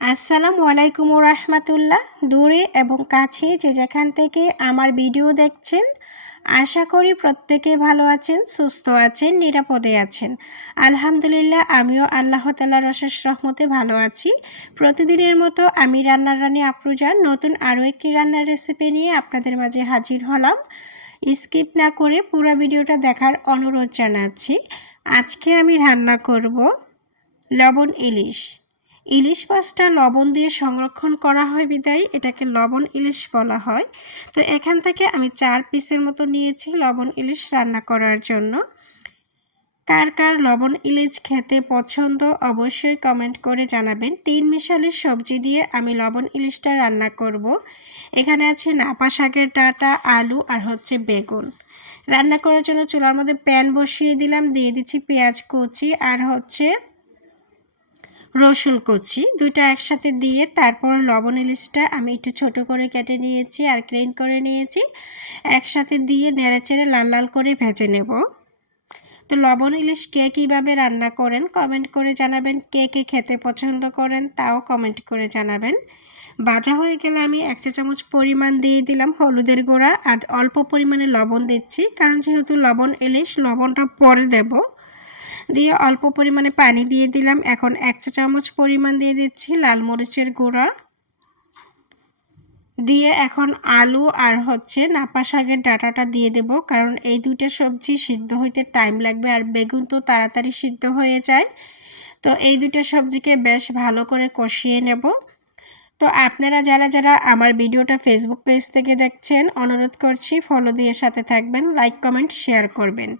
আসসালামু আলাইকুম রহমতুল্লাহ। দূরে এবং কাছে যে যেখান থেকে আমার ভিডিও দেখছেন, আশা করি প্রত্যেকে ভালো আছেন, সুস্থ আছেন, নিরাপদে আছেন। আলহামদুলিল্লাহ, আমিও আল্লাহ তাল্লাহ রশেষ রহমতে ভালো আছি। প্রতিদিনের মতো আমি রান্নার রানী আপ্রুজান নতুন আরও একটি রান্নার রেসিপি নিয়ে আপনাদের মাঝে হাজির হলাম। স্কিপ না করে পুরো ভিডিওটা দেখার অনুরোধ জানাচ্ছি। আজকে আমি রান্না করব লবণ ইলিশ। ইলিশ মাছটা লবণ দিয়ে সংরক্ষণ করা হয় বিদায়। এটাকে লবণ ইলিশ বলা হয়। তো এখান থেকে আমি চার পিসের মতো নিয়েছি লবণ ইলিশ রান্না করার জন্য। কার কার লবণ ইলিশ খেতে পছন্দ অবশ্যই কমেন্ট করে জানাবেন। তিন মিশালের সবজি দিয়ে আমি লবণ ইলিশটা রান্না করব। এখানে আছে নাপা শাকের ডাটা, আলু আর হচ্ছে বেগুন। রান্না করার জন্য চুলার মধ্যে প্যান বসিয়ে দিলাম। দিয়ে দিচ্ছি পেঁয়াজ কুচি আর হচ্ছে রসুন কুচি, দুইটা একসাথে দিয়ে তারপর লবণ ইলিশটা আমি একটু ছোট করে কেটে নিয়েছি আর ক্লিন করে নিয়েছি। একসাথে দিয়ে নেড়েচেড়ে লাল লাল করে ভেজে নেব। তো লবণ ইলিশ কে কীভাবে রান্না করেন কমেন্ট করে জানাবেন। কে কে খেতে পছন্দ করেন তাও কমেন্ট করে জানাবেন। ভাজা হয়ে গেলে আমি এক চা চামচ পরিমাণ দিয়ে দিলাম হলুদের গুঁড়া আর অল্প পরিমাণে লবণ দিচ্ছি। কারণ যেহেতু লবণ ইলিশ, লবণটা পরে দেবো। দিয়ে অল্প পরিমাণে পানি দিয়ে দিলাম। এখন এক চা চামচ পরিমাণ দিয়ে দিচ্ছি লাল মরিচের গুঁড়া। দিয়ে এখন আলু আর হচ্ছে নাপা শাকের ডাটাটা দিয়ে দেব, কারণ এই দুইটা সবজি সিদ্ধ হইতে টাইম লাগবে আর বেগুন তো তাড়াতাড়ি সিদ্ধ হয়ে যায়। তো এই দুইটা সবজিকে বেশ ভালো করে কষিয়ে নেব। তো আপনারা যারা যারা আমার ভিডিওটা ফেসবুক পেজ থেকে দেখছেন, অনুরোধ করছি ফলো দিয়ে সাথে থাকবেন লাইক কমেন্ট শেয়ার করবেন।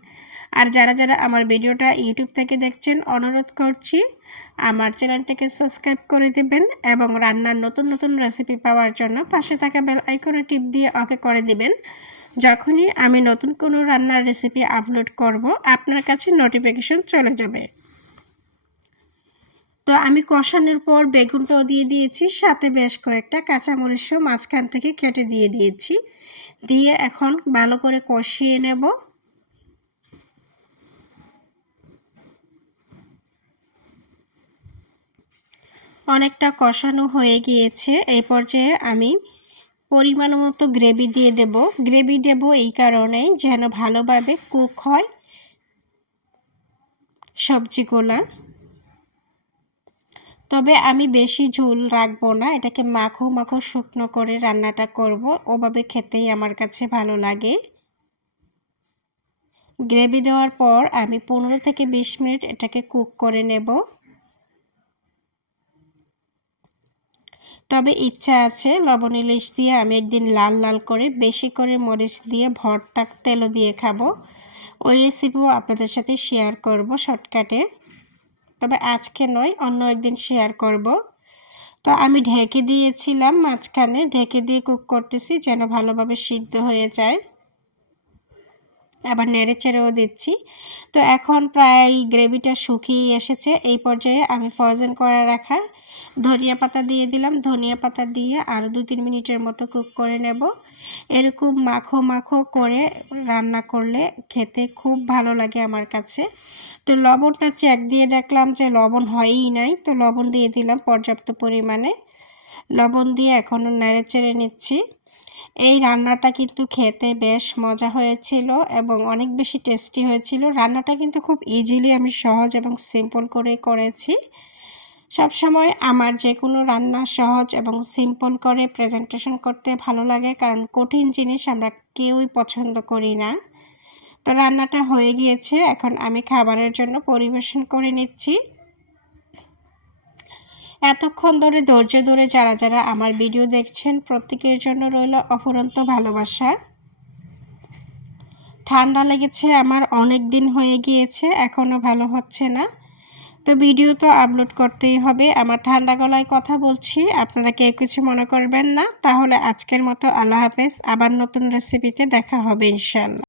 আর যারা যারা আমার ভিডিওটা ইউটিউব থেকে দেখছেন, অনুরোধ করছি আমার চ্যানেলটাকে সাবস্ক্রাইব করে দেবেন এবং রান্নার নতুন নতুন রেসিপি পাওয়ার জন্য পাশে থাকা বেল আইকনে টিপ দিয়ে ওকে করে দিবেন। যখনই আমি নতুন কোনো রান্নার রেসিপি আপলোড করব, আপনার কাছে নোটিফিকেশন চলে যাবে। তো আমি কষানোর পর বেগুনটাও দিয়ে দিয়েছি, সাথে বেশ কয়েকটা কাঁচামরিচও মাঝখান থেকে কেটে দিয়ে দিয়েছি। দিয়ে এখন ভালো করে কষিয়ে নেব। অনেকটা কষানো হয়ে গিয়েছে, এই পর্যায়ে আমি পরিমাণ মতো গ্রেভি দিয়ে দেব। গ্রেভি দেব এই কারণে যেন ভালোভাবে কুক হয় সবজিগুলা তবে আমি বেশি ঝোল রাখব না, এটাকে মাখো মাখো শুকনো করে রান্নাটা করব, ওভাবে খেতেই আমার কাছে ভালো লাগে। গ্রেভি দেওয়ার পর আমি পনেরো থেকে বিশ মিনিট এটাকে কুক করে নেব। তবে ইচ্ছা আছে লবণ ইলিশ দিয়ে আমি একদিন লাল লাল করে, বেশি করে মরিচ দিয়ে ভর্তা তেলও দিয়ে খাব। ওই রেসিপিও আপনাদের সাথে শেয়ার করব শর্টকাটে। তবে আজকে নয়, অন্য একদিন শেয়ার করব। তো আমি ঢেকে দিয়েছিলাম মাঝখানে, ঢেকে দিয়ে কুক করতেছি যেন ভালোভাবে সিদ্ধ হয়ে যায়। আবার নেড়ে চেড়েও দিচ্ছি। তো এখন প্রায় গ্রেভিটা শুকিয়ে এসেছে। এই পর্যায়ে আমি ফ্রোজেন করে রাখা ধনিয়া পাতা দিয়ে দিলাম। ধনিয়া পাতা দিয়ে আরও দু তিন মিনিটের মতো কুক করে নেব। এরকম মাখো মাখো করে রান্না করলে খেতে খুব ভালো লাগে আমার কাছে। তো লবণটা চেক দিয়ে দেখলাম যে লবণ হয়ই নাই। তো লবণ দিয়ে দিলাম পর্যাপ্ত পরিমাণে। লবণ দিয়ে এখনও নেড়ে চেড়ে নিচ্ছি। এই রান্নাটা কিন্তু খেতে বেশ মজা হয়েছিল এবং অনেক বেশি টেস্টি হয়েছিল। রান্নাটা কিন্তু খুব ইজিলি আমি সহজ এবং সিম্পল করে করেছি। সবসময় আমার যে কোনো রান্না সহজ এবং সিম্পল করে প্রেজেন্টেশন করতে ভালো লাগে কারণ কঠিন জিনিস আমরা কেউই পছন্দ করি না। তো রান্নাটা হয়ে গিয়েছে, এখন আমি খাবারের জন্য পরিবেশন করে নিচ্ছি। এতক্ষণ ধরে, ধৈর্য ধরে যারা যারা আমার ভিডিও দেখছেন, প্রত্যেকের জন্য রইল অফুরন্ত ভালোবাসা। ঠান্ডা লেগেছে, আমার অনেক দিন হয়ে গিয়েছে এখনও ভালো হচ্ছে না। তো ভিডিও তো আপলোড করতেই হবে। আমার ঠান্ডা গলায় কথা বলছি, আপনারা কেউ কিছু মনে করবেন না। তাহলে আজকের মতো আল্লাহ হাফেজ, আবার নতুন রেসিপিতে দেখা হবে ইনশাল্লাহ